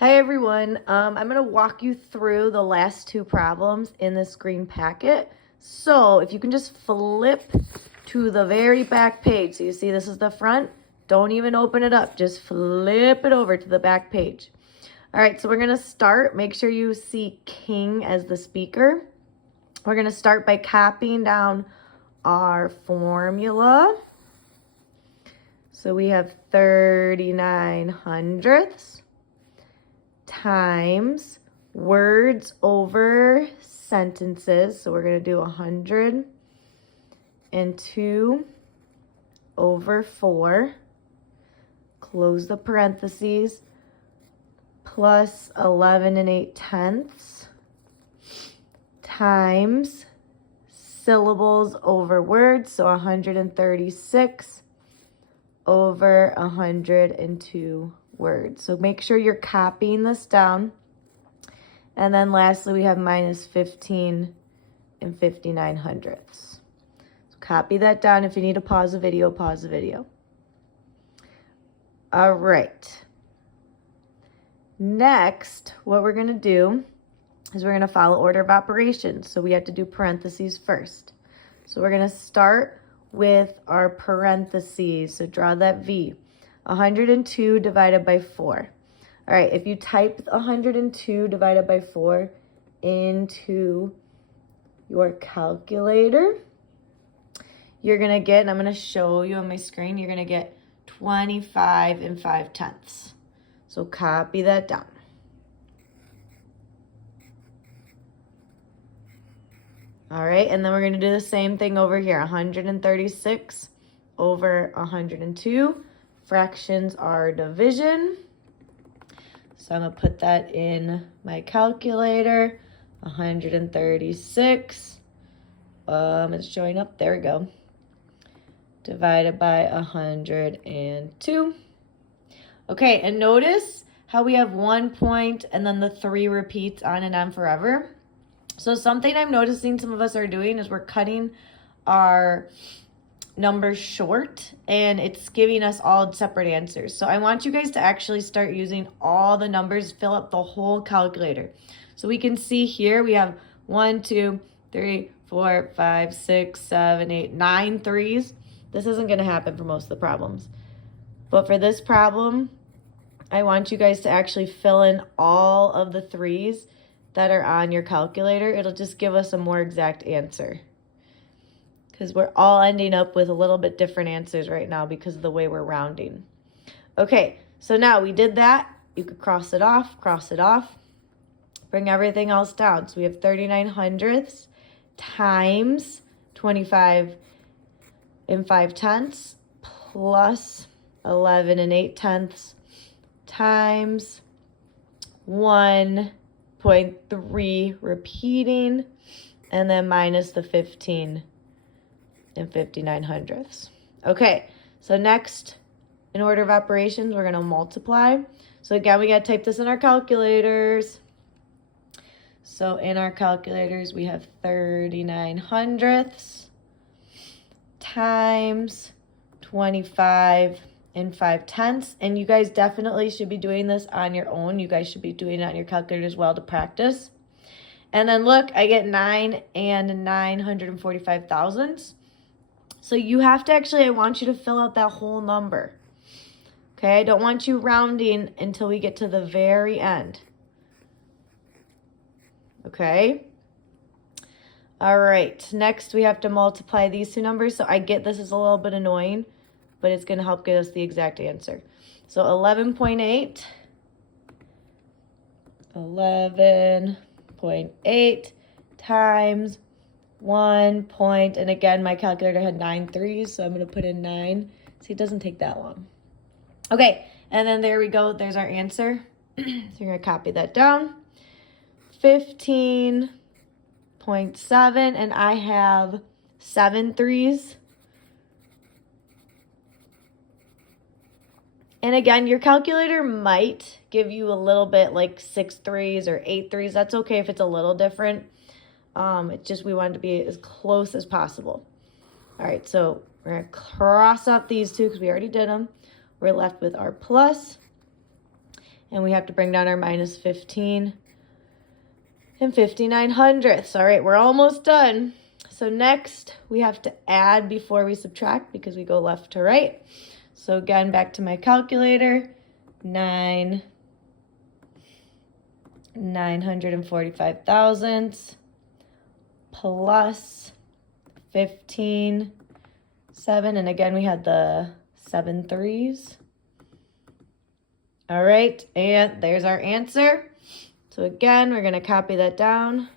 Hi everyone, I'm going to walk you through the last two problems in this green packet. So if you can just flip to the very back page. So you see this is the front. Don't even open it up. Just flip it over to the back page. All right, so we're going to start. Make sure you see king as the speaker. We're going to start by copying down our formula. So we have 39 hundredths times words over sentences. So we're going to do 102 over 4. Close the parentheses. Plus 11 8/10 times syllables over words. So 136 over 102 words. So make sure you're copying this down. And then lastly, we have minus 15 and 59 hundredths. So copy that down. If you need to pause the video, pause the video. All right. Next, what we're going to do is we're going to follow order of operations. So we have to do parentheses first. So we're going to start with our parentheses. So draw that V. 102 divided by 4. All right, if you type 102 divided by 4 into your calculator, you're going to get, and I'm going to show you on my screen, you're going to get 25 5/10. So copy that down. All right, and then we're going to do the same thing over here. 136 over 102. Fractions are division. So I'm going to put that in my calculator. 136. It's showing up. There we go. Divided by 102. Okay, and notice how we have 1 point and then the 3 repeats on and on forever. So something I'm noticing some of us are doing is we're cutting our numbers short and it's giving us all separate answers. So I want you guys to actually start using all the numbers, fill up the whole calculator. So we can see here we have 1, 2, 3, 4, 5, 6, 7, 8, 9 threes. This isn't going to happen for most of the problems. But for this problem, I want you guys to actually fill in all of the threes that are on your calculator. It'll just give us a more exact answer, because we're all ending up with a little bit different answers right now because of the way we're rounding. Okay, so now we did that. You could cross it off, bring everything else down. So we have 39 hundredths times 25 5/10 plus 11 8/10 times 1.3 repeating, and then minus the 15 and 59 hundredths. Okay, so next, in order of operations, we're going to multiply. So again, we got to type this in our calculators. So in our calculators, we have 39 hundredths times 25 5/10. And you guys definitely should be doing this on your own. You guys should be doing it on your calculator as well to practice. And then look, I get 9 and 945 thousandths. So you have to actually, I want you to fill out that whole number. Okay, I don't want you rounding until we get to the very end. Okay. All right, next we have to multiply these two numbers. So I get this is a little bit annoying, but it's going to help get us the exact answer. So 11.8 times 1 point, and again, my calculator had 9 threes, so I'm going to put in 9. See, it doesn't take that long. Okay, and then there we go. There's our answer. So you're going to copy that down. 15.7, and I have 7 threes. And again, your calculator might give you a little bit like 6 threes or 8 threes. That's okay if it's a little different. It's just we want to be as close as possible. All right, so we're going to cross out these two because we already did them. We're left with our plus. And we have to bring down our minus 15 and 59/100ths. All right, we're almost done. So next, we have to add before we subtract because we go left to right. So again, back to my calculator, 945 thousandths plus 15, 7, and again, we had the 7 threes. All right, and there's our answer. So again, we're gonna copy that down.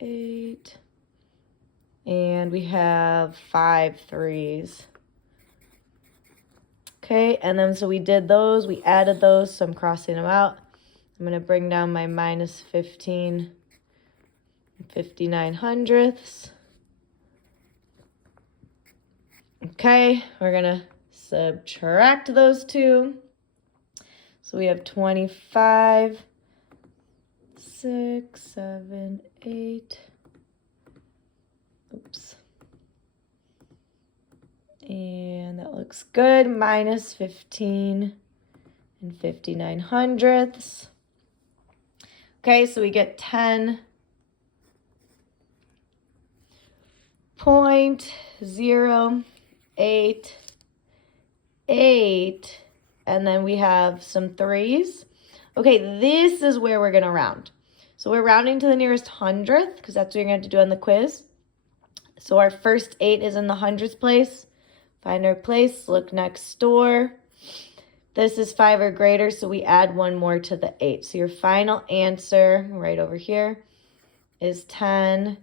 Eight. And we have 5 threes. Okay, and then so we did those, we added those, so I'm crossing them out. I'm gonna bring down my minus 15, 59/100ths. Okay, we're gonna subtract those two. So we have 25, 6, 7, 8. Oops. And that looks good. Minus 15 and 59/100ths. Okay, so we get 10.088, and then we have some threes. Okay, this is where we're going to round. So we're rounding to the nearest hundredth because that's what you're going to do on the quiz. So our first 8 is in the hundredths place. Find our place, look next door. This is 5 or greater, so we add 1 more to the 8. So your final answer, right over here, is 10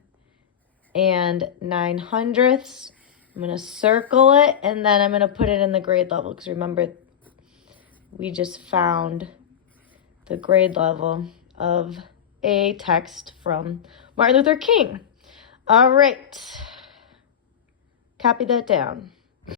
and 9/100ths. I'm going to circle it, and then I'm going to put it in the grade level, because remember, we just found the grade level of a text from Martin Luther King. All right. Copy that down.